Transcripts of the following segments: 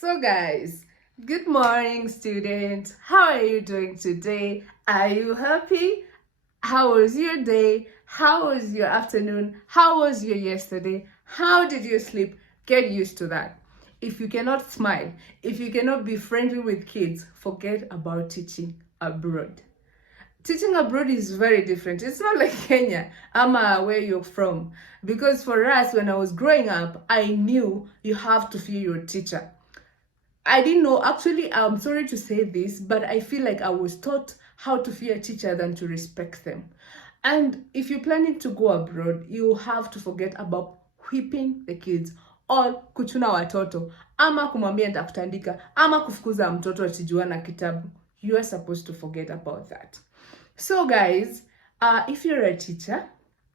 So guys, good morning students. How are you doing today? Are you happy? How was your day? How was your afternoon? How was your yesterday? How did you sleep? Get used to that. If you cannot smile, if you cannot be friendly with kids, forget about teaching abroad. Teaching abroad is very different. It's not like Kenya, ama where you're from. Because for us, when I was growing up, I knew you have to fear your teacher. I didn't know. Actually, I'm sorry to say this, but I feel like I was taught how to fear a teacher than to respect them. And if you're planning to go abroad, you have to forget about whipping the kids or kuchuna watoto ama kumwambia nitakutandika ama kufukuza mtoto asijua na kitabu. You are supposed to forget about that. So guys, if you're a teacher,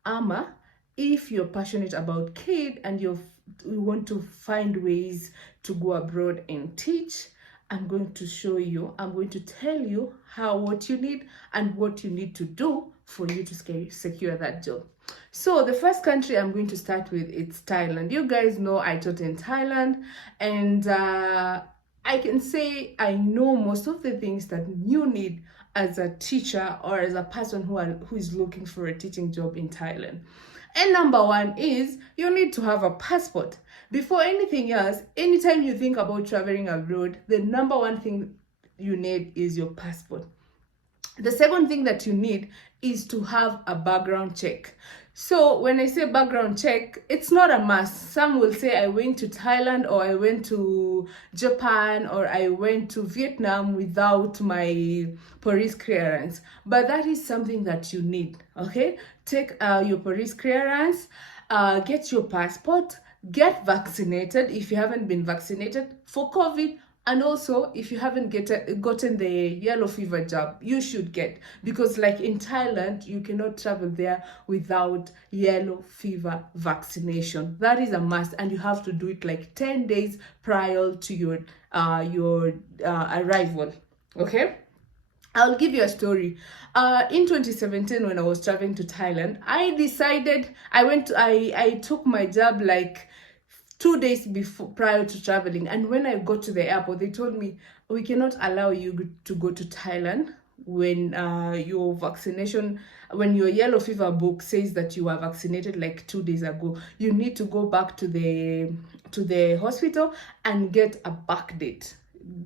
ama if you're passionate about kids and you want to find ways to go abroad and teach, I'm going to tell you what you need and what you need to do for you to secure that job. So the first country I'm going to start with is Thailand. You guys know I taught in Thailand, and I can say I know most of the things that you need as a teacher or as a person who is looking for a teaching job in Thailand. And number one is you need to have a passport. Before anything else, anytime you think about traveling abroad, the number one thing you need is your passport. The second thing that you need is to have a background check. So when I say background check, it's not a must. Some will say I went to Thailand or I went to Japan or I went to Vietnam without my police clearance. But that is something that you need, okay? Take your police clearance, get your passport, get vaccinated if you haven't been vaccinated for COVID. And also, if you haven't gotten the yellow fever jab, you should get. Because like in Thailand, you cannot travel there without yellow fever vaccination. That is a must, and you have to do it like 10 days prior to your arrival. Okay? I'll give you a story. In 2017, when I was traveling to Thailand, I took my jab like 2 days prior to traveling, and when I got to the airport, they told me we cannot allow you to go to Thailand when your yellow fever book says that you were vaccinated like 2 days ago. You need to go back to the hospital and get a back date.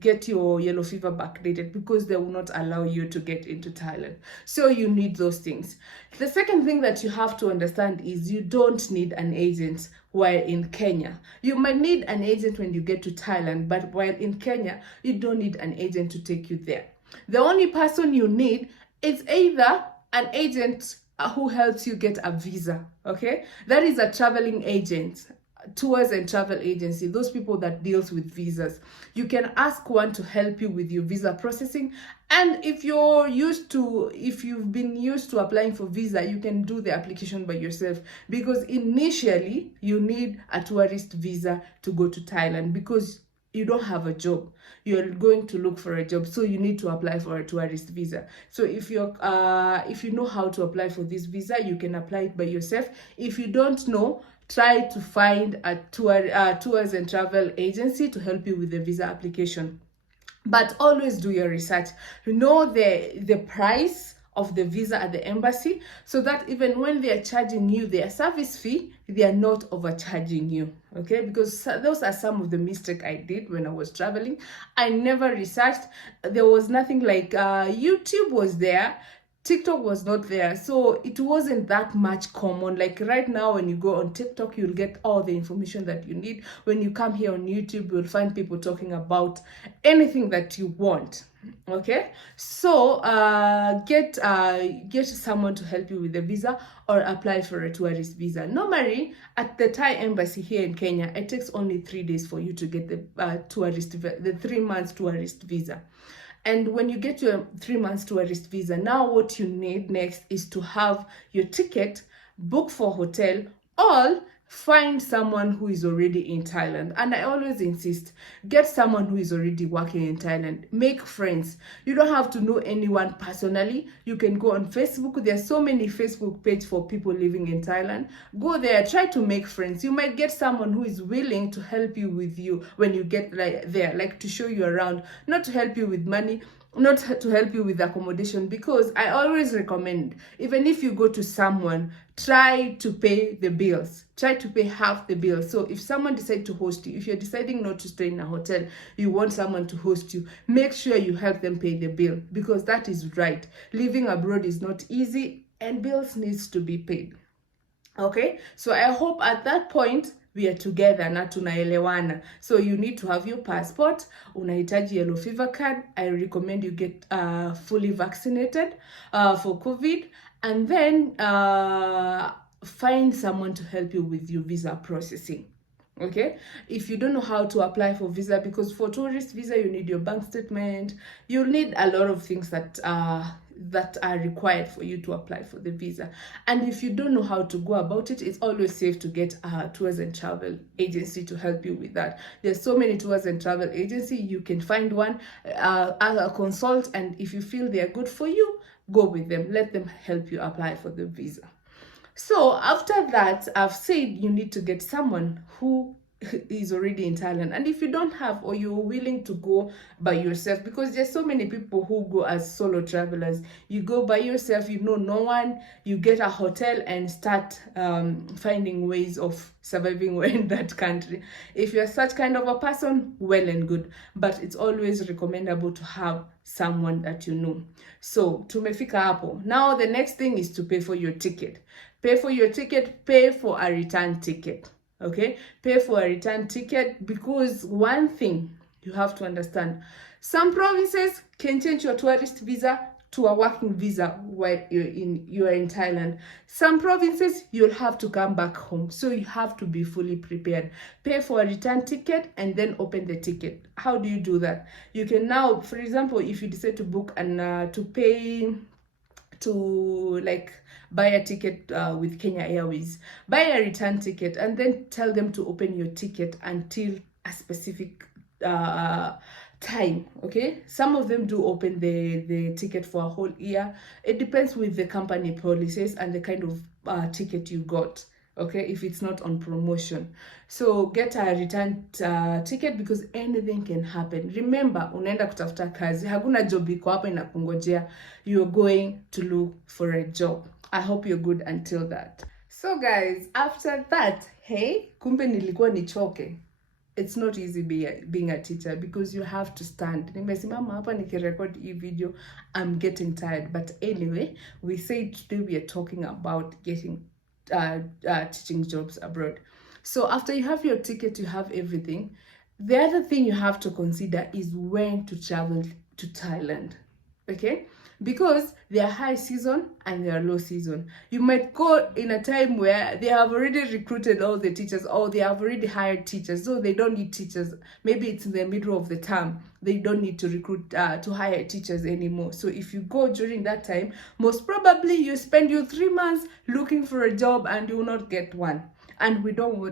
Get your yellow fever backdated, because they will not allow you to get into Thailand. So you need those things. The second thing that you have to understand is you don't need an agent while in Kenya. You might need an agent when you get to Thailand, but while in Kenya, you don't need an agent to take you there. The only person you need is either an agent who helps you get a visa, okay? That is a traveling agent, tours and travel agency, those people that deals with visas. You can ask one to help you with your visa processing. And if you've been used to applying for visa, you can do the application by yourself, because initially you need a tourist visa to go to Thailand, because you don't have a job, you're going to look for a job, so you need to apply for a tourist visa. So if you know how to apply for this visa, you can apply it by yourself. If you don't know, try to find a tours and travel agency to help you with the visa application. But always do your research. Know the price of the visa at the embassy, so that even when they are charging you their service fee, they are not overcharging you, okay? Because those are some of the mistakes I did when I was traveling. I never researched. There was nothing like YouTube was there, TikTok was not there, so it wasn't that much common. Like right now, when you go on TikTok, you'll get all the information that you need. When you come here on YouTube, you'll find people talking about anything that you want. Okay, so get someone to help you with the visa, or apply for a tourist visa. Normally, at the Thai embassy here in Kenya, it takes only 3 days for you to get the 3 months tourist visa. And when you get your 3 months tourist visa, now what you need next is to have your ticket, book for hotel, or find someone who is already in Thailand. And I always insist, get someone who is already working in Thailand. Make friends. You don't have to know anyone personally. You can go on Facebook. There are so many Facebook pages for people living in Thailand. Go there, try to make friends. You might get someone who is willing to help you with you when you get there, like to show you around, not to help you with money, not to help you with accommodation, because I always recommend, even if you go to someone, try to pay the bills. Try to pay half the bill. So if someone decides to host you, if you're deciding not to stay in a hotel, you want someone to host you, make sure you help them pay the bill, because that is right. Living abroad is not easy and bills needs to be paid. Okay, so I hope at that point we are together na tunaelewana. So you need to have your passport, unahitaji yellow fever card. I recommend you get fully vaccinated for COVID, and then find someone to help you with your visa processing. Okay, if you don't know how to apply for visa, because for tourist visa you need your bank statement, you'll need a lot of things that are required for you to apply for the visa. And if you don't know how to go about it, it's always safe to get a tours and travel agency to help you with that. There's so many tours and travel agency. You can find one, consult, and if you feel they are good for you, go with them. Let them help you apply for the visa. So after that, I've said you need to get someone who is already in Thailand. And if you don't have, or you're willing to go by yourself, because there's so many people who go as solo travelers, you go by yourself, you know no one, you get a hotel and start finding ways of surviving in that country. If you're such kind of a person, well and good, but it's always recommendable to have someone that you know. So tumefika hapo. Now the next thing is to pay for your ticket. Pay for your ticket, pay for a return ticket. Okay, pay for a return ticket, because one thing you have to understand, some provinces can change your tourist visa to a working visa while you are in Thailand. Some provinces you'll have to come back home, so you have to be fully prepared. Pay for a return ticket and then open the ticket. How do you do that? You can now, for example, if you decide to book and to pay to like buy a ticket with Kenya Airways, buy a return ticket and then tell them to open your ticket until a specific time. Okay, some of them do open the ticket for a whole year. It depends with the company policies and the kind of ticket you got. Okay, if it's not on promotion, so get a return ticket, because anything can happen. Remember, unaenda kutafuta kazi, hakuna job iko hapa inakungojea. You're going to look for a job. I hope you're good until that. So guys, after that, hey, kumbe nilikuwa nichoke. It's not easy being a teacher, because you have to stand. Nimesimama hapa nikirecord hii video, I'm getting tired. But anyway, we said today we are talking about getting teaching jobs abroad. So after you have your ticket, you have everything. The other thing you have to consider is when to travel to Thailand. Okay, because they are high season and they are low season. You might go in a time where they have already recruited all the teachers, or they have already hired teachers, so they don't need teachers. Maybe it's in the middle of the term, they don't need to recruit to hire teachers anymore. So if you go during that time, most probably you spend your 3 months looking for a job and you will not get one. And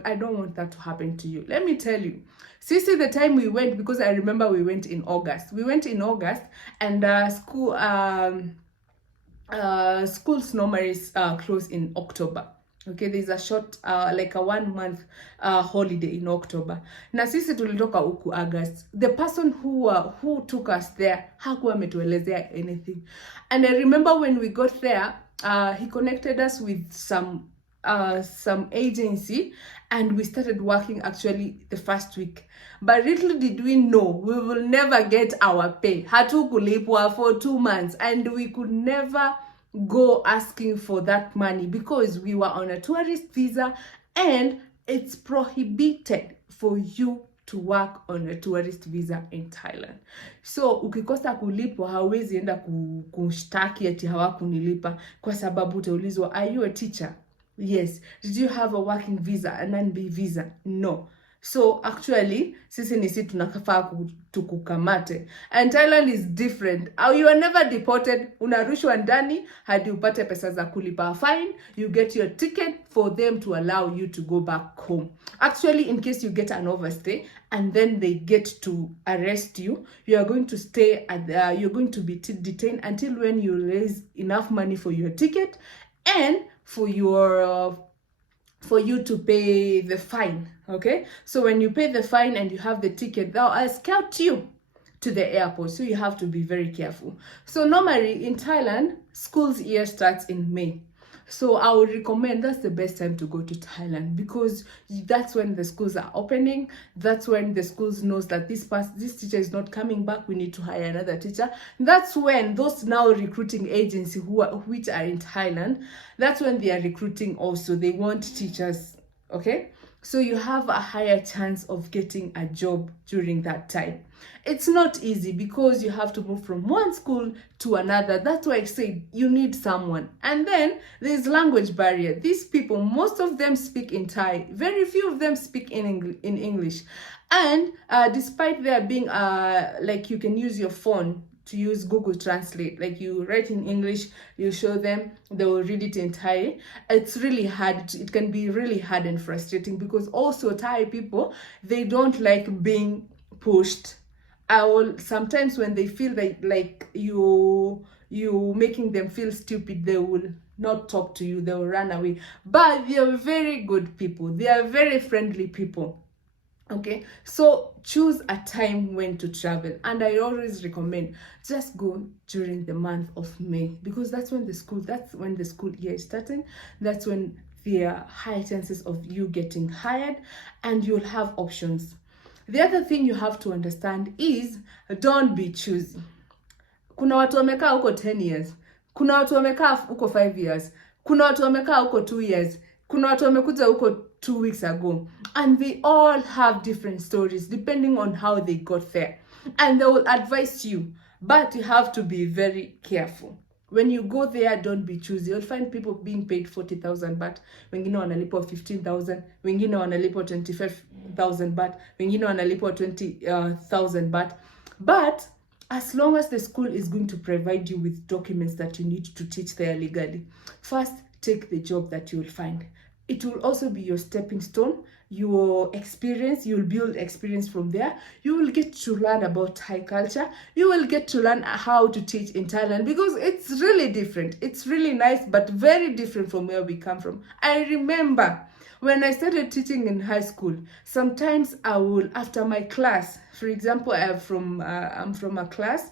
I don't want that to happen to you. Let me tell you, since the time we went, because I remember we went in August. We went in August, and schools normally close in October. Okay, there's a short like a 1 month holiday in October. Na sisi tulitoka huku August. The person who took us there hakuwa ametuelezea anything. And I remember when we got there, he connected us with some agency, and we started working actually the first week. But little did we know we will never get our pay. Hatukulipwa for 2 months, and we could never go asking for that money because we were on a tourist visa, and it's prohibited for you to work on a tourist visa in Thailand. So ukikosa kulipwa hauwezi enda kushtaki ati hawakunilipa, kwa sababu utaulizwa, are you a teacher? Yes. Did you have a working visa, a non-B visa? No. So actually sisi ni sisi tunafaa tukukamate. And Thailand is different. You are never deported. Unarushwa ndani hadi upate pesa za kulipa fine. You get your ticket for them to allow you to go back home. Actually, in case you get an overstay and then they get to arrest you, you are going to stay at you're going to be detained until when you raise enough money for your ticket and for you to pay the fine. Okay, so when you pay the fine and you have the ticket, they'll escort you to the airport, so you have to be very careful. So normally in Thailand, school's year starts in May. So I would recommend, that's the best time to go to Thailand, because that's when the schools are opening. That's when the schools knows that this teacher is not coming back, we need to hire another teacher. That's when those now recruiting agencies which are in Thailand, that's when they are recruiting also. They want teachers, okay? So you have a higher chance of getting a job during that time. It's not easy because you have to move from one school to another. That's why I say you need someone. And then there's language barrier. These people, most of them speak in Thai. Very few of them speak in English. And despite there being like you can use your phone to use Google Translate, like you write in English, you show them, they will read it in Thai. It's really hard. It can be really hard and frustrating because also Thai people, they don't like being pushed. Sometimes when they feel like you making them feel stupid, they will not talk to you, they will run away. But they are very good people. They are very friendly people. Okay, so choose a time when to travel, and I always recommend just go during the month of May, because that's when the school year is starting. That's when there are high chances of you getting hired, and you'll have options. The other thing you have to understand is don't be choosy. Kuna watu wamekaa huko 10 years, kuna watu wamekaa huko 5 years, kuna watu wamekaa huko 2 years, kuna watu wamekuja huko 2 weeks ago, and they all have different stories depending on how they got there, and they will advise you, but you have to be very careful. When you go there, don't be choosy. You'll find people being paid 40,000 baht, wengine wanalipwa 15,000, wengine wanalipwa 25,000 baht, wengine wanalipwa 20,000 baht. But as long as the school is going to provide you with documents that you need to teach there legally, first take the job that you will find. It will also be your stepping stone, your experience. You'll build experience from there. You will get to learn about Thai culture. You will get to learn how to teach in Thailand, because it's really different. It's really nice, but very different from where we come from. I remember when I started teaching in high school, sometimes I will, after my class, for example, I'm from a class,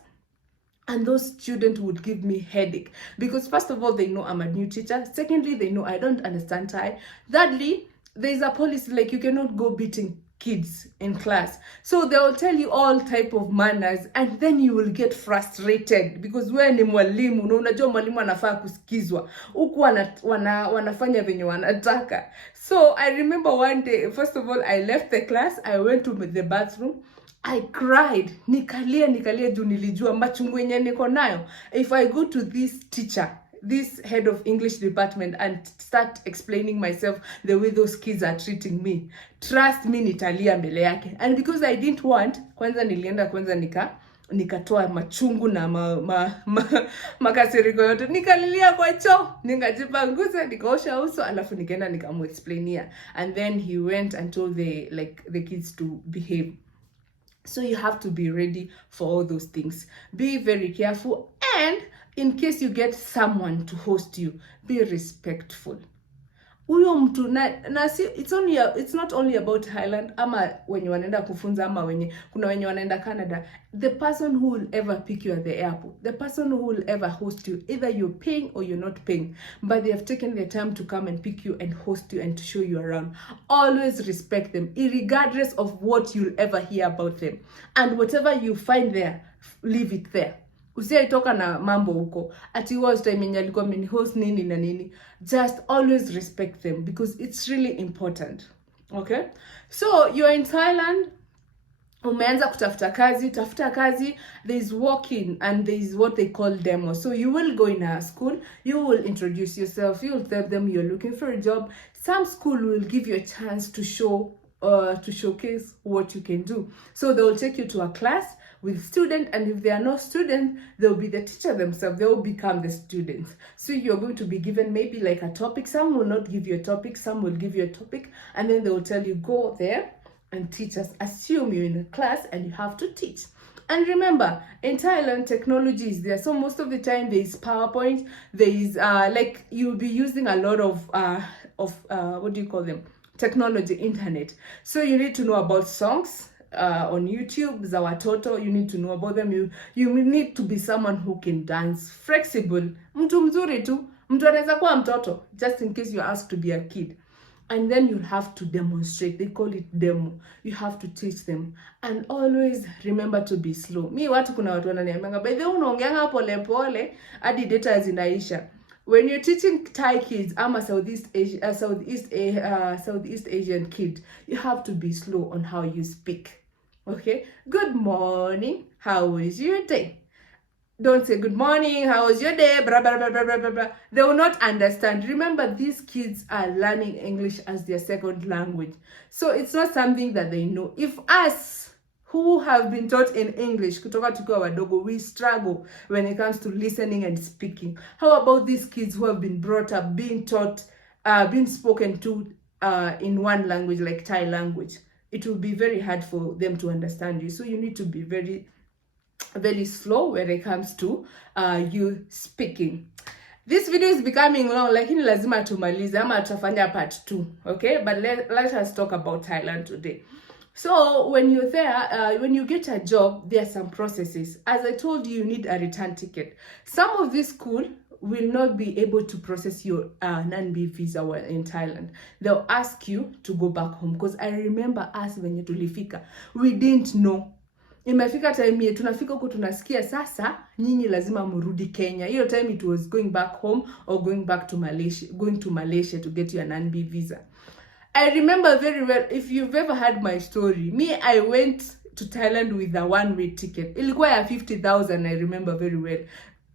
and those students would give me headache, because first of all, they know I'm a new teacher. Secondly, they know I don't understand Thai. Thirdly, there's a policy like you cannot go beating kids in class. So they will tell you all type of manners, and then you will get frustrated because wewe ni mwalimu na unajua mwalimu anafaa kusikizwa. Huku wanafanya venye wanataka. So I remember one day, first of all, I left the class, I went to the bathroom. I cried. Nikalia juu nilijua machungu yenye niko nayo. If I go to this teacher, this head of English department, and start explaining myself the way those kids are treating me, trust me, nitalia mbele yake. And because I didn't want, nilienda nikatoa machungu na makasiriko yote, nikalilia kwa choo, nikajipanguza, nikaosha uso, alafu nikaenda nikamuexplainia. And then he went and told the kids to behave. So you have to be ready for all those things. Be very careful, and in case you get someone to host you, be respectful. Uyo mtu it's not only about Highland ama wenye wanaenda kufunza ama kuna wenye wanaenda Canada. The person who will ever pick you at the airport, the person who will ever host you, either you're paying or you're not paying, but they have taken their time to come and pick you and host you and to show you around. Always respect them, regardless of what you'll ever hear about them. And whatever you find there, leave it there. Usiaitoka na mambo huko ati was time yenye alikuwa host nini na nini. Just always respect them, because it's really important. Okay, so you're in Thailand, umeanza tafuta kazi. There's walk-in and there's what they call demo. So you will go in a school, you will introduce yourself, you'll tell them you're looking for a job. Some school will give you a chance to show to showcase what you can do. So they will take you to a class with students, and if there are no students, they'll be the teacher themselves. They will become the students. So you're going to be given maybe like a topic. Some will not give you a topic, some will give you a topic, and then they will tell you, go there and teach us. Assume you're in a class and you have to teach. And remember, in Thailand, technology is there. So most of the time there is PowerPoint. There is like you'll be using a lot of what do you call them? Technology, internet. So you need to know about songs on YouTube, za watoto. You need to know about them. You need to be someone who can dance, flexible. Mtu mzuri tu. Mtu anaweza kuwa mtoto, just in case you're asked to be a kid. And then you have to demonstrate. They call it demo. You have to teach them. And always remember to be slow. Mi watu kuna watu wananiambia, by the way unaongeanga pole pole hadi data zinaisha. When you're teaching Thai kids, I'm a Southeast Asian kid, you have to be slow on how you speak. Okay? Good morning. How was your day? Don't say good morning, how was your day, blah, blah, blah, blah, blah, blah. They will not understand. Remember, these kids are learning English as their second language. So it's not something that they know. If us who have been taught in English, kutoka tukiwa wadogo, we struggle when it comes to listening and speaking. How about these kids who have been brought up, being taught, being spoken to in one language, like Thai language? It will be very hard for them to understand you. So you need to be very slow when it comes to you speaking. This video is becoming long, lakini lazima tumalize ama tutafanya part 2, okay? But let us talk about Thailand today. So when you're there, when you get a job, there are some processes. As I told you, you need a return ticket. Some of this school will not be able to process your non-B visa while in Thailand. They'll ask you to go back home, because I remember us when tulifika, we didn't know. Imefika time yetu tunafika huko tunasikia sasa nyinyi lazima mrudi Kenya. Hiyo time it was going back home or going back to Malaysia, going to Malaysia to get your non-B visa. I remember very well. If you've ever heard my story, me, I went to Thailand with a one-way ticket. Ilikuwa ya 50,000, I remember very well.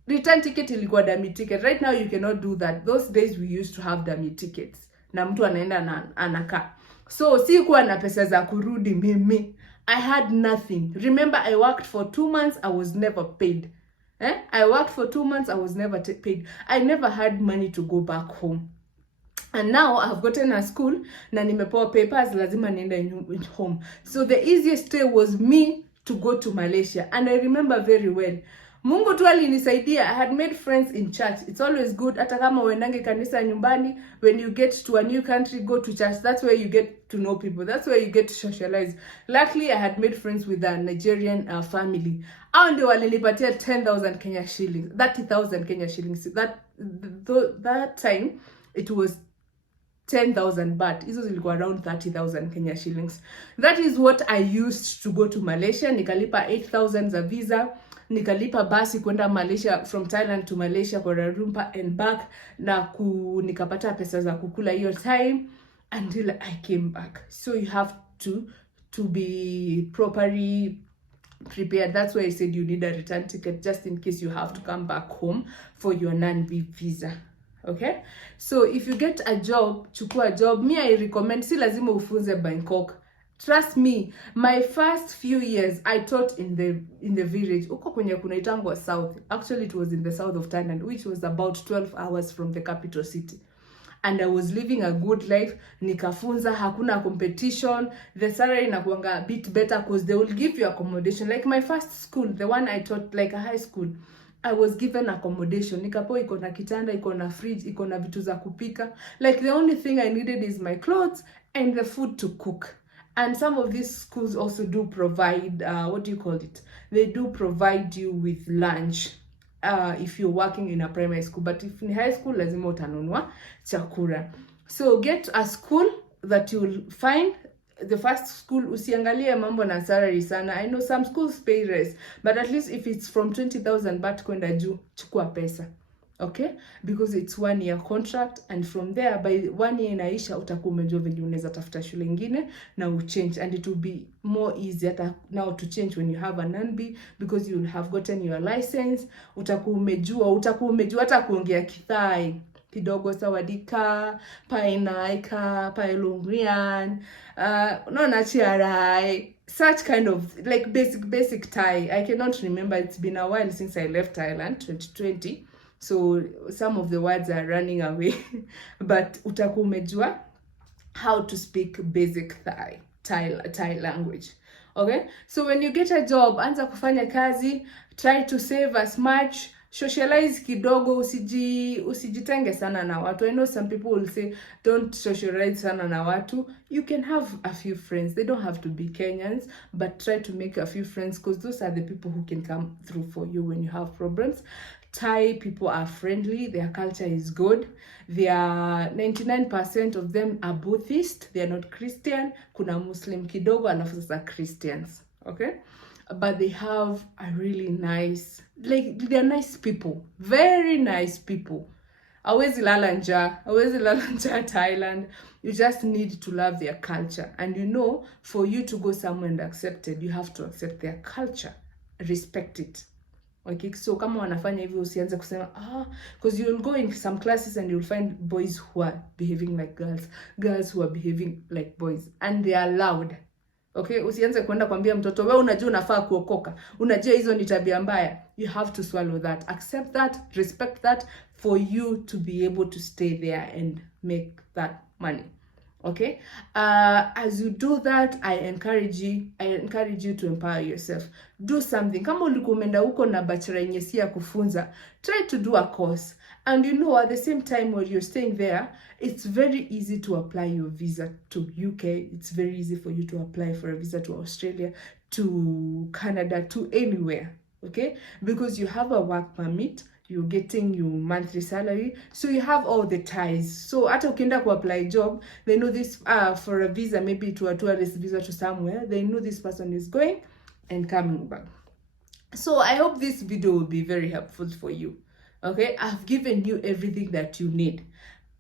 Return ticket ilikuwa dummy ticket. Right now you cannot do that. Those days we used to have dummy tickets. Na mtu anaenda na anakaa. So sikuwa na pesa za kurudi mimi. I had nothing. Remember, I worked for 2 months, I was never paid. I worked for 2 months, I was never paid. I never had money to go back home. And now I've gotten a school, na nimepewa papers, lazima niende home. So the easiest way was me to go to Malaysia. And I remember very well. Mungu tu alinisaidia. I had made friends in church. It's always good. Hata kama uendange kanisa nyumbani, when you get to a new country, go to church. That's where you get to know people. That's where you get to socialize. Luckily, I had made friends with a Nigerian family. Hao ndio walinipatia 10,000 Kenya shillings. 30,000 Kenya shillings. That time, it was 10,000 baht. Hizo zilikuwa around 30,000 Kenya shillings. That is what I used to go to Malaysia. Nikalipa 8,000 za visa. Nikalipa basi kwenda Malaysia, from Thailand to Malaysia, Kuala Lumpur and back, na nikapata pesa za kukula hiyo time until I came back. So you have to be properly prepared. That's why I said you need a return ticket, just in case you have to come back home for your non-B visa. Okay? So if you get a job, chukua job. Me, I recommend, si lazima ufunze Bangkok. Trust me, my first few years I taught in the village. Uko kwenye kunaitangwa south. Actually, it was in the south of Thailand, which was about 12 hours from the capital city. And I was living a good life. Nikafunza, hakuna competition. The salary inakuanga a bit better because they will give you accommodation. Like my first school, the one I taught, like a high school, I was given accommodation. Nikapewa iko na kitanda, iko na fridge, iko na vitu za kupika. Like the only thing I needed is my clothes and the food to cook. And some of these schools also do provide, what do you call it? They do provide you with lunch if you're working in a primary school. But if in high school, lazima utanunua chakula. So get a school that you'll find. The first school, usiangalie mambo na salary sana. I know some schools pay less, but at least if it's from 20,000 baht kwenda juu, chukua pesa. Okay? Because it's 1 year contract, and from there, by 1 year inaisha, utakuwa umejua venye unaweza tafuta shule ingine na uchange, and it will be more easier now to change when you have a non-B, because you will have gotten your license. Utakuwa umejua hata kuongea Kithai. kidogo, sawadika, painaika, pailungrian, no nachiarai, such kind of like basic Thai. I cannot remember, it's been a while since I left Thailand, 2020, so some of the words are running away but utakuwa umejua how to speak basic Thai language. Okay, so when you get a job, anza kufanya kazi, try to save as much, socialize kidogo, usijitenge sana na watu. I know some people will say don't socialize sana na watu. You can have a few friends, they don't have to be Kenyans, but try to make a few friends, because those are the people who can come through for you when you have problems. Thai people are friendly, their culture is good. They are 99% of them are Buddhist, they are not Christian. Kuna Muslim kidogo, alafu sasa Christians, okay? But they have a really nice, like they're nice people, very nice people. Hawezi lala njaa Thailand. You just need to love their culture, and you know, for you to go somewhere and accepted, you have to accept their culture, respect it. Okay, so kama wanafanya hivyo usianze kusema because you'll go in some classes and you'll find boys who are behaving like girls who are behaving like boys, and they are loud. Okay, usianze kwenda kwambia mtoto wewe unajua unafaa kuokoka, unajua hizo ni tabia mbaya. You have to swallow that, accept that, respect that, for you to be able to stay there and make that money. Okay, as you do that, I encourage you to empower yourself. Do something. Kama ulikuwa umeenda huko na bachelor yenye si ya kufunza, try to do a course. And you know, at the same time while you're staying there, it's very easy to apply your visa to UK. It's very easy for you to apply for a visa to Australia, to Canada, to anywhere. Okay, because you have a work permit, you're getting your monthly salary, so you have all the ties. So hata ukienda ku apply job, they know this for a visa, maybe to a tourist visa to somewhere, they know this person is going and coming back. So I hope this video will be very helpful for you. Okay, I've given you everything that you need.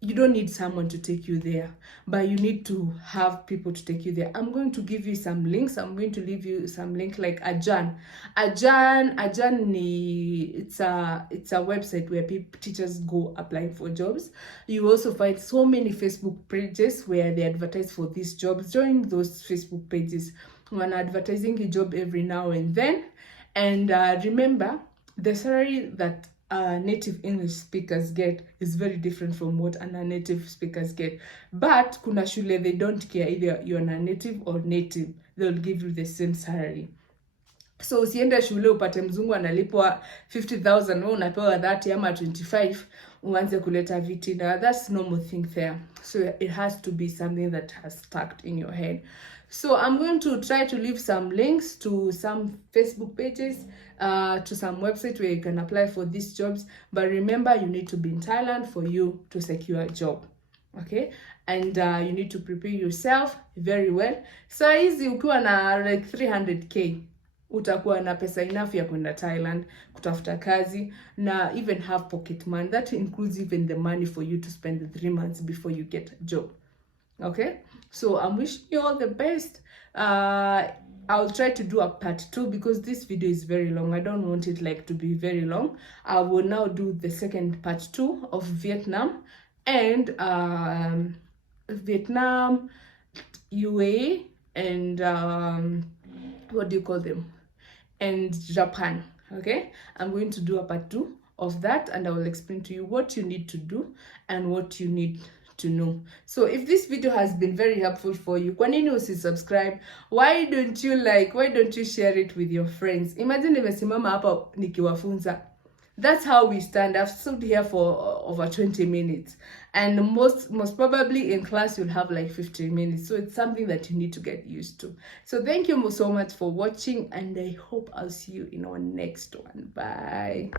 You don't need someone to take you there, but you need to have people to take you there. I'm going to give you some links. I'm going to leave you some link like Ajan. It's a website where teachers go applying for jobs. You also find so many Facebook pages where they advertise for these jobs. Join those Facebook pages. When advertising a job every now and then. And remember, the salary that native English speakers get is very different from what non-native speakers get. But kuna shule, they don't care either you're non-native or native, they'll give you the same salary. So usiende shule upate mzungu analipwa 50,000, wewe unapewa 30 ama 25, uanze kuleta vitina. That's normal thing there. So it has to be something that has stuck in your head. So I'm going to try to leave some links to some Facebook pages, to some website where you can apply for these jobs. But remember, you need to be in Thailand for you to secure a job. Okay, and you need to prepare yourself very well. So easy, ukiwa na like 300k, utakuwa na pesa enough ya kwenda Thailand kutafuta kazi, na even have pocket money. That includes even the money for you to spend the 3 months before you get a job. Okay, so I'm wishing you all the best. I'll try to do a part 2 because this video is very long. I don't want it like to be very long. I will now do the second part 2 of Vietnam and Vietnam, UAE, and what do you call them? And Japan. Okay, I'm going to do a part 2 of that, and I will explain to you what you need to do and what you need to know. So if this video has been very helpful for you, kwa nini usisubscribe? Why don't you like? Why don't you share it with your friends? Imagine nimesimama hapa nikiwafunza. That's how we stand. I've stood here for over 20 minutes, and most probably in class you'll have like 15 minutes. So it's something that you need to get used to. So thank you so much for watching, and I hope I'll see you in our next one. Bye.